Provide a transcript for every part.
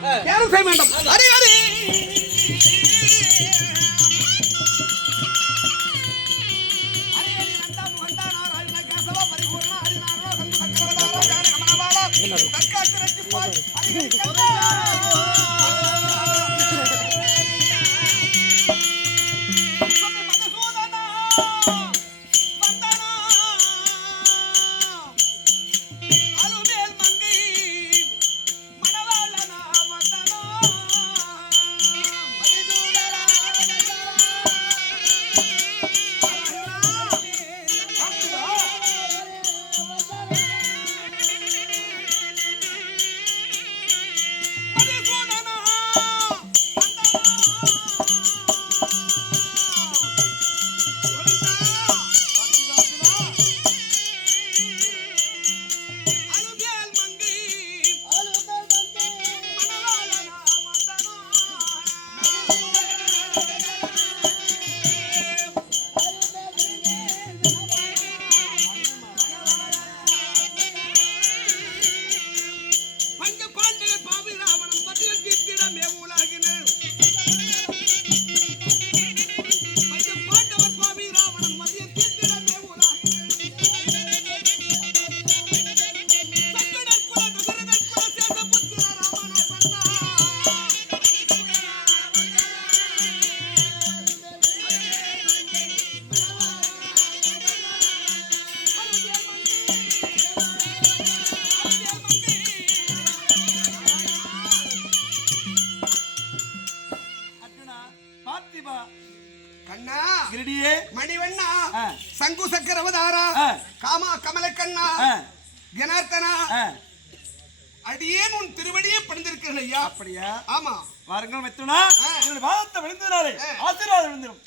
யாரும் செய்ய வேண்டாம். ஹரி ஹரி அலுமேல் அப்படியா ஆமா வாருங்கள் மித்துனா. என்னுடைய பாதத்தை விழுந்தனாலே ஆ. ஆசீர்வாதம் விழுந்துடும்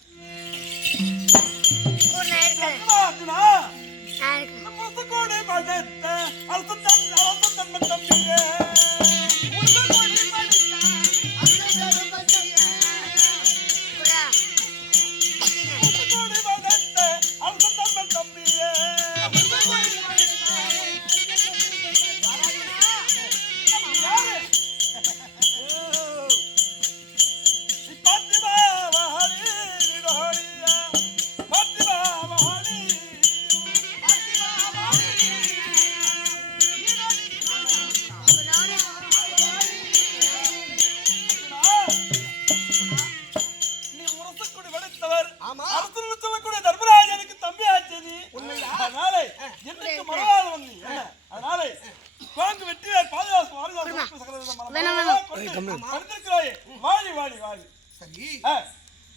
படுத்திருக்கிறாயே. வாழி வாழி வாழி சரி.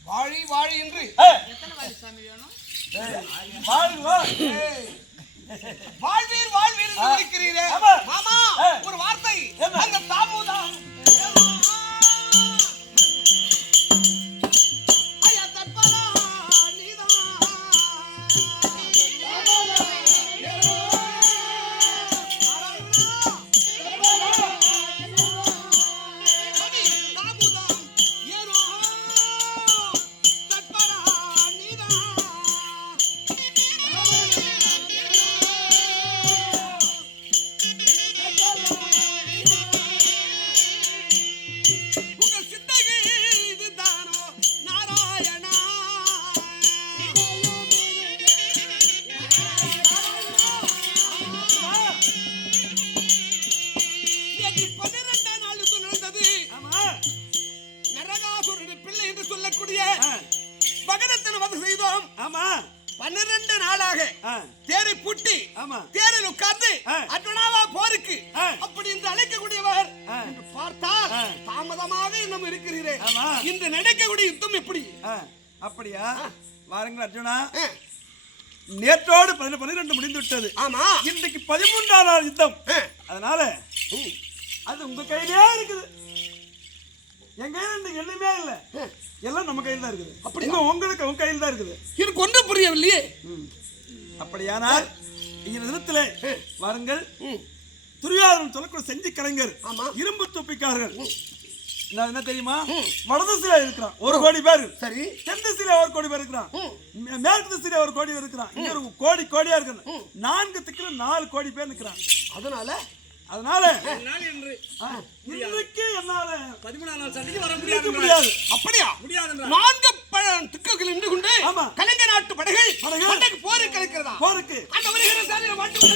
வாழி வாழி என்று வாழ்வீர் வாழ்வீர் இருக்கிறீரே. மாமா. ஒரு வார்த்தை? அந்த தாமுதான் விட்டது ஆமா. இன்றைக்கு பதிமூன்றாம் நாள் யுத்தம். அதனால. அது உங்க கையிலே இருக்குது. என் கையில இன்னைக்கு எதுவுமே இல்ல. எல்லாம் நம்ம கையில் தான் இருக்குது. அப்படியா? உங்க உங்களுக்கு உங்க கையில் தான் இருக்குது. எனக்கு ஒன்றும் புரியவில்லையே. அப்படியானால் இந்த தினத்திலே வாருங்கள். ம். துரியாதன் சொல்லக்கூடிய செஞ்சு கலைஞர் ஆமா. இரும்பு தொப்பிக்காரர்கள் நான் என்ன தெரியுமா? வடது திசையில இருக்கிறான். ஒரு கோடி பேர். சரி. தென் திசையில ஒரு கோடி பேர் இருக்கிறான். மேற்கு திசையில ஒரு கோடி பேர் இருக்கிறான். இங்க ஒரு கோடி கோடியா இருக்கிறான். நான்கு திக்கில நாலு கோடி பேர் நிக்கிறான் அதனால? அதனால? இன்றைக்கு என்னால? பதிமூணாம் நாள் சண்டைக்கு வர முடியாது முடியாது. அப்படியா? முடியாதுன்றா நான்கு திக்குகள் நின்று கொண்டு ஆமா. கலிங்க நாட்டு படைகள் படைகள். சண்டைக்கு போரை கலைக்கிறதா போருக்கு. அந்த வருகிற சாலையில மாட்டு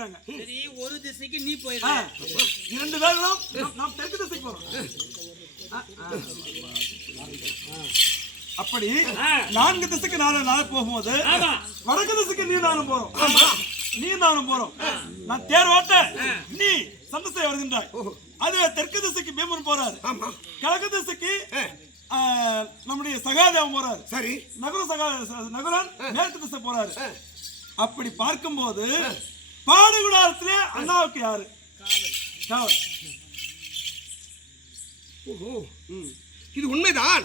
இருக்கிறாங்க சரி ஒரு திசைக்கு நீ போயிடுற இரண்டு பேரும் நாம் தெற்கு திசைக்கு போறோம். அப்படி நான்கு திசைக்கு நாலு நாள் போகும்போது. வடக்கு திசைக்கு நீ நானும் போறோம். நீ நானும் போறோம். நான் தேர் ஓட்ட நீ செய்ய வருகின்றாய். அது தெற்கு திசைக்கு பீமன் போறாரு. கிழக்கு திசைக்கு நம்முடைய சகாதேவன் போறாரு. சரி. நகுல சகா நகுலன் மேற்கு திசை போறாரு. அப்படி பார்க்கும்போது பாடுகுடாரத்திலே அண்ணாவுக்கு யாரு? காவல் ஓஹோ. இது உண்மைதான்.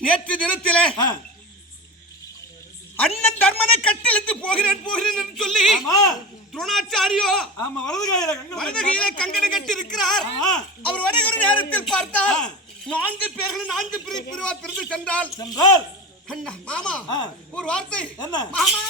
நேற்று தினத்திலே. அண்ணன் தர்மனை கட்டிழுத்து போகிறேன் போகிறேன் என்று சொல்லி துரோணாச்சாரியோ ஆமா வலது கையில கங்கை வலது கையிலே கங்கணம் கட்டி இருக்கிறார். அவர் வருகிற நேரத்தில் பார்த்தால். நான்கு பேர்கள் நான்கு பிரி பிரிவா பிரிந்து சென்றால் சென்றால். அண்ணா மாமா. ஒரு வார்த்தை. என்ன? மாமா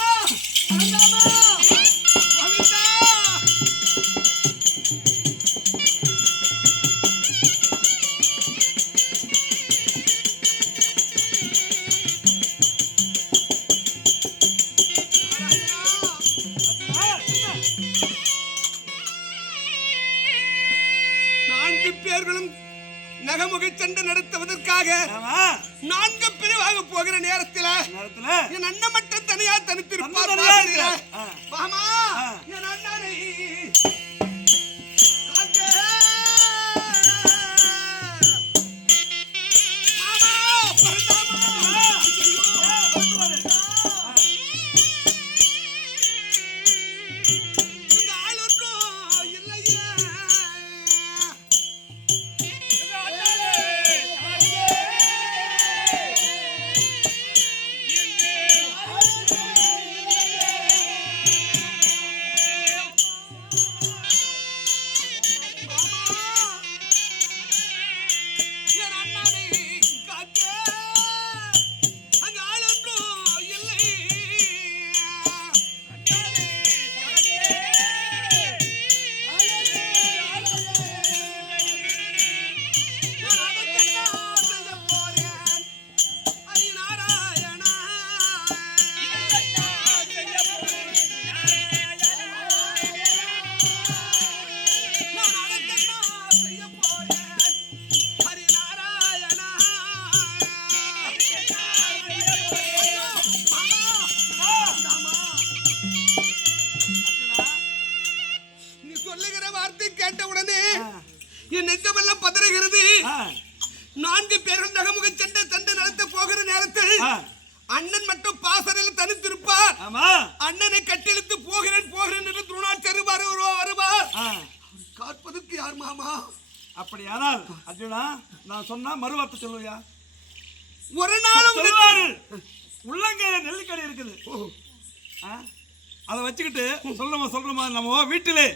வீட்டிலே.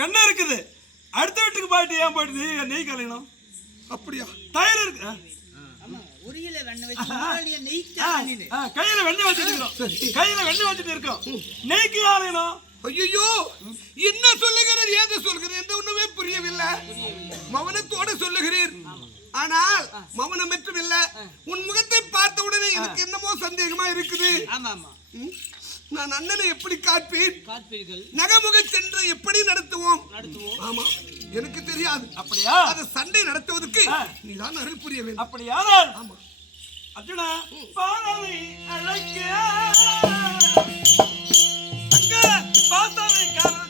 வெண்ணெய் இருக்குது. அடுத்த வீட்டுக்கு போயிட்டு ஏன் போயிட்டு நெய் நெய் கலையணும் அப்படியா? தயிர் இருக்கு. கையில வெண்ணெய் வச்சுட்டு இருக்கோம். கையில வெண்ணெய் வச்சுட்டு இருக்கோம். நெய்க்கு ஆலையணும் ஐயோ என்ன சொல்லுகிறீர் ஏது சொல்கிறீர் என்று ஒண்ணுமே புரியவில்லை. மௌனத்தோடு சொல்லுகிறீர். ஆனால் மௌனம் மற்றும் இல்ல உன் முகத்தை பார்த்த உடனே எனக்கு என்னமோ சந்தேகமா இருக்குது. ஆமா ஆமா? நான் அண்ணனை எப்படி காப்பேன்? காப்பீர்கள். நகமுக சென்று எப்படி நடத்துவோம்? நடத்துவோம். ஆமா எனக்கு தெரியாது. அப்படியா? அது சண்டை நடத்துவதற்கு ஆ. நீதான் அருள் புரிய வேண்டும். அப்படியானால் ஆமா. அர்ஜுனா பாரதி அழைக்க. அங்க பாத்தாவை கார்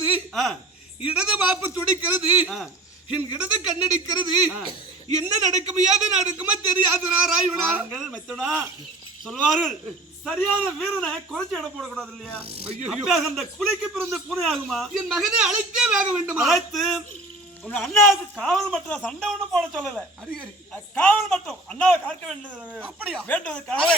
துடிக்கிறது இடது வாப்பு துடிக்கிறது. என் இடது கண்ணடிக்கிறது. என்ன நடக்குமையாது நடக்குமா தெரியாதுனா ராயுடா சொல்வார்கள் சரியான வீரனை குறைச்சி இடம் போடக்கூடாது இல்லையா? ஐயோ அந்த குலைக்கு பிறந்த பூனை ஆகுமா என் மகனை அழைத்தே ஆக வேண்டும்? அழைத்து உங்க அண்ணாவுக்கு காவல் மட்டும் சண்டை ஒன்றும் போட சொல்லல. அதிகாரி காவல் மட்டும் அண்ணாவை காக்க வேண்டியது அப்படியா? வேண்டுவதற்காக.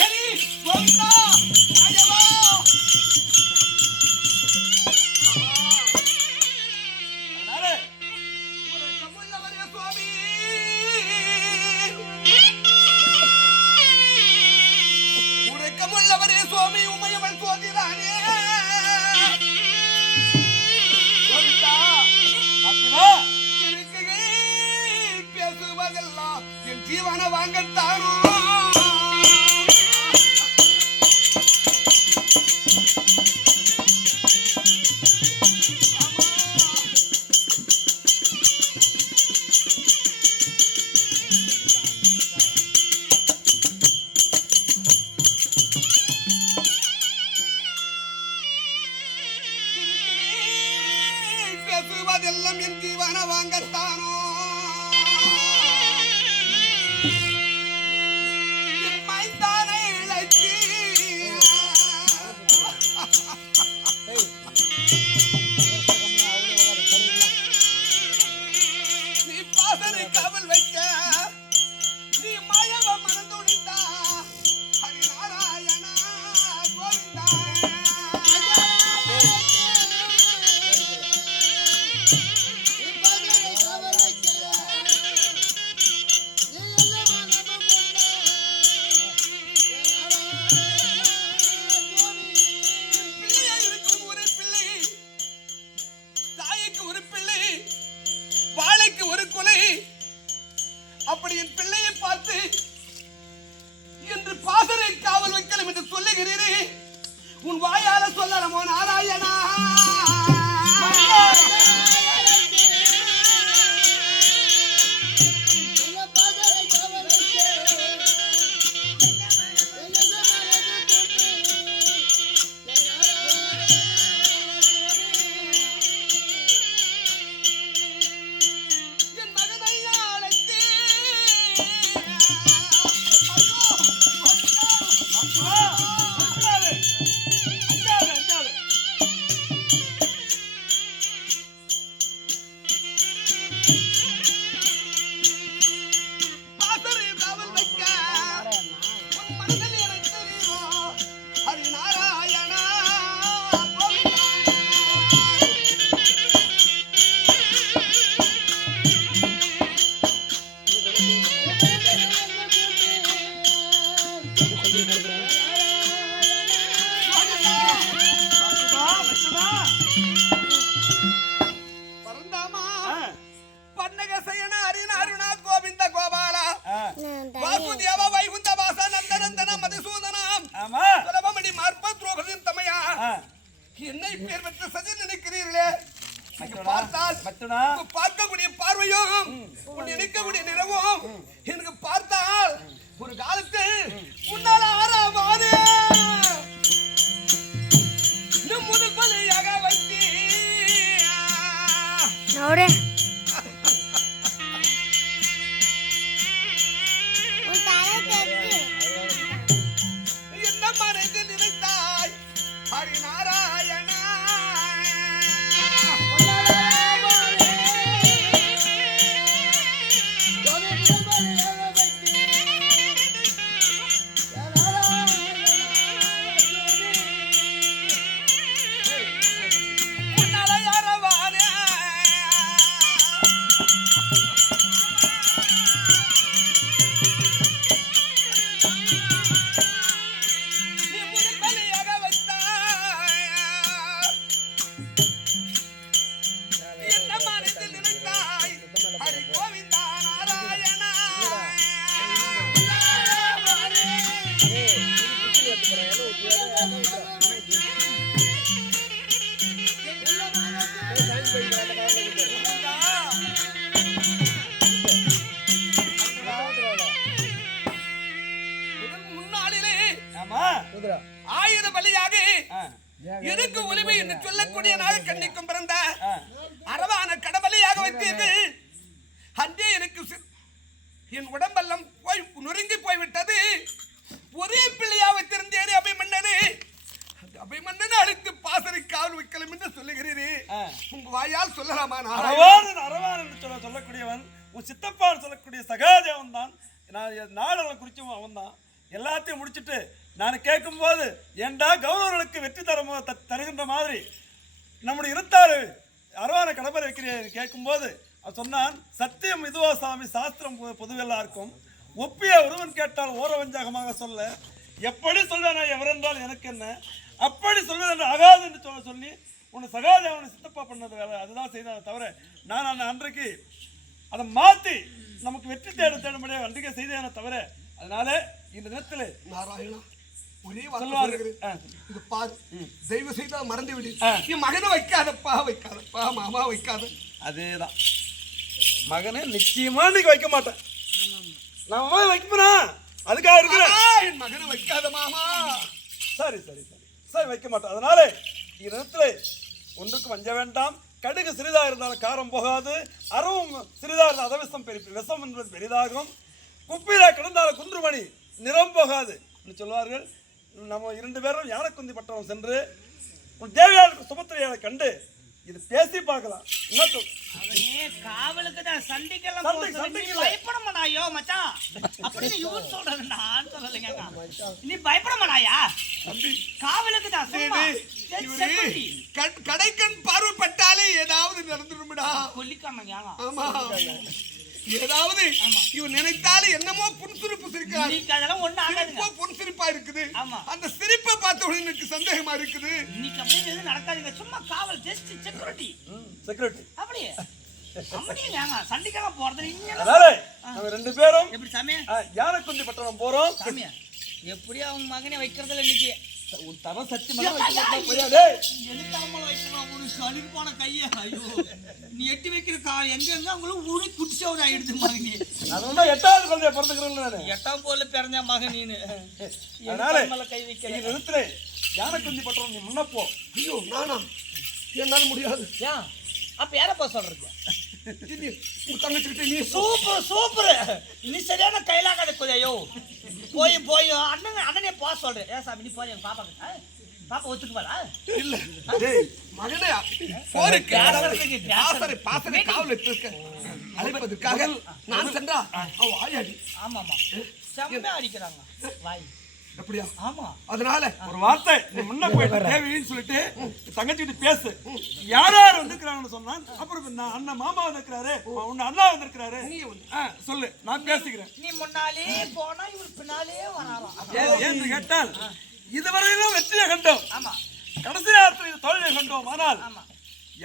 倒れ。சொல்லலாமா அரவான் என்று சொல்ல சொல்லக்கூடியவன் உன் சித்தப்பான்னு சொல்லக்கூடிய சகாதேவன் தான் நான் நாடகம் குறிச்சும் அவன் தான் எல்லாத்தையும் முடிச்சிட்டு நான் கேட்கும்போது ஏண்டா கௌரவர்களுக்கு வெற்றி தர தருகின்ற மாதிரி நம்முடைய இருத்தாறு அரவான கடப்பரை வைக்கிறேன் கேட்கும்போது அவன் சொன்னான் சத்தியம் இதுவா சாமி சாஸ்திரம் பொதுவெல்லாம் பொதுவெல்லாருக்கும் ஒப்பிய ஒருவன் கேட்டால் ஓரவஞ்சகமாக சொல்ல. எப்படி சொல்வேன் எவரென்றால் எனக்கு என்ன? அப்படி சொல்வது என்று ஆகாது என்று சொல்ல சொல்லி உன்னை சகாதேவனை சித்தப்பா பண்ணது வேலை. அதுதான் செய்தானே தவிர நான் அந்த அன்றைக்கு அதை மாற்றி நமக்கு வெற்றி தேட தேடும்படியாக அன்றைக்கே செய்தேனே தவிர அதனால இந்த நேரத்தில் நாராயணா ஒரே. இது பாரு தெய்வ செய்தா மறந்து விடு. என் மகனை வைக்காதப்பா வைக்காதப்பா மாமா வைக்காத. அதேதான். மகனே நிச்சயமா இன்னைக்கு வைக்க மாட்டேன். நான் போய் வைக்கப்பனா அதுக்காக இருக்கிறேன். என் மகனை வைக்காத மாமா. சரி சரி சரி. சரி வைக்க மாட்டேன். அதனால இடத்துல ஒன்றுக்கு வஞ்ச வேண்டாம். கடுகு சிறிதாக இருந்தாலும் காரம் போகாது. அறவும் சிறிதாக இருந்தால் அதவிசம் பெரிய விஷம் என்பது பெரிதாகும். குப்பில கிடந்தாலும் குன்றுமணி நிறம் போகாது சொல்வார்கள். நம்ம இரண்டு பேரும் யானைக்குந்தி பட்டணம் சென்று உன் சுபத்திரையை கண்டு இது பேசி பார்க்கலாம். என்ன காவலுக்கு தான் சண்டைக்கெல்லாம் சண்டை, போக சொல்லி. சண்டைக்கு நீ இல்ல. பயப்பட மாட்டாயோ மச்சான் அப்படின்னு இவன் சொல்றது நான் சொல்லலைங்க நீ பயப்பட மாட்டாயா காவலுக்கு தான் இவரு கடைக்கண் பார்வைப்பட்டாலே ஏதாவது நடந்துடும்டா. கொல்லிக்காமங்க ஆமா. ஏதாவது இவன் நினைத்தாலே என்னமோ புன்சிரிப்பு சிரிக்கிறார் அதெல்லாம் ஒண்ணு ஆகாதுங்க. சிரிப்போ புன்சிரிப்பா இருக்குது. ஆமா. அந்த சிரிப்பை பார்த்த உடனே எனக்கு சந்தேகமா இருக்குது. இன்னைக்கு அப்படியே எதுவும் நடக்காதுங்க. சும்மா காவல் ஜஸ்ட் செக்யூரிட்டி செக்யூரிட்டி அப்படியே. சண்டைக்கெல்லாம் போறது இங்க ரெண்டு பேரும் எப்படி சாமியா ஆ, யானைக்குந்தி பட்டணம் போறோம். சாமியா? எப்படியும் அவங்க மகனை வைக்கிறதுல இன்னைக்கு. உன் தரம் சத்தி ஒரு சளிக்கு போன கைய. ஐயோ நீ எட்டி வைக்கிற கால் எங்க இருந்தா அவங்களும் ஊரு குடிச்சவன் ஆயிடுது மகனே. அதனால எட்டாவது குழந்தைய பிறந்துக்கிறேன் நானு. எட்டாம் போல பிறந்த மகன் நீனு அதனால மேல கை வைக்க. நீ நிறுத்துறே. யானைக்குந்தி பட்டணம் நீ முன்ன போ. ஐயோ நானா என்னால முடியாது. ஏன் அப்ப யாரப்பா சொல்றது உன் தங்கச்சிக்கிட்ட நீ. Super super. நீ சரியான கைலா கிடைக்குது ஐயோ. போய் போய். அண்ணன் அண்ணனே போ சொல்றேன். ஏன் சாமி நீ போய் எங்க பாப்பா கிட்ட ஆ? பாப்பா ஒத்துக்கு பாரா இல்ல. டேய் மகனே போருக்கு. பாசறை பாசறை காவல் வச்சிருக்க அழைப்பதற்காக நான் சென்றா. அவ ஆயாடி ஆமாமா. செம்மையா அடிக்கிறாங்க. வாய். அப்படியா ஆமா. அதனால ஒரு வார்த்தை நீ முன்ன போயிட்டு தேவைன்னு சொல்லிட்டு தங்கச்சிக்கிட்ட பேசு. யார் யார் வந்திருக்கிறாங்கன்னு சொன்னான் அப்புறம் நான் அண்ணன் மாமா வந்திருக்கிறாரு உன்ன அண்ணா வந்திருக்கிறாரு. சொல்லு நான் பேசிக்கிறேன். நீ முன்னாலே போனா இவர் பின்னாலே வராராம் ஏன் ஏன்னு கேட்டால் இதுவரையிலும் வெற்றியை கண்டோம். ஆமா. கடைசி நேரத்தில் இது தோல்வியை கண்டோம். ஆனால்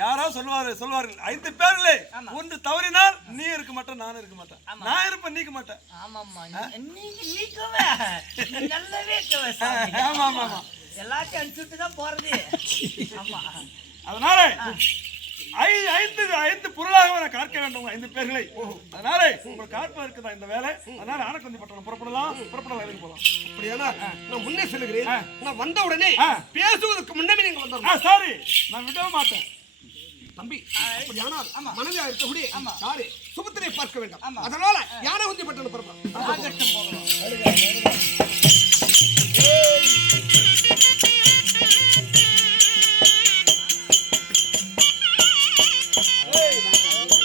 யாரோ சொல்வாரு சொல்வார்கள். ஐந்து பேர்களே. ஒன்று தவறினால் நீ இருக்க மாட்டேன் நான் இருக்க மாட்டேன். நான் இருப்பேன் நீக்க மாட்டேன். ஆமாம்மா நீ- நீங்க நீக்கவே. நீ நல்லாவே. ஆமா, ஆமா, ஆமா. எல்லாத்தையும் அனுப்பிச்சுட்டு தான் போறது. ஆமா. அதனால ஐ ஐந்து ஐந்து பொருளாக நான் காக்க வேண்டும் ஐந்து பேர்களை. அதனால உங்களுக்கு காப்பதற்கு தான் இந்த வேலை. அதனால ஆனக்கந்தி பட்டணம் புறப்படலாம் புறப்படலாம் வேலைக்கு போகலாம். அப்படியானா நான் முன்னே சொல்லுகிறேன் நான் வந்த உடனே. பேசுவதற்கு முன்னமே நீங்க வந்துடணும். ஆ சாரி நான் விடவே மாட்டேன். தம்பி அப்படியானால் மனதில் இருக்கக்கூடிய. யாரு? சுபத்திரை பார்க்க வேண்டும். அதனால யானை வந்து பட்டணம் போகணும்.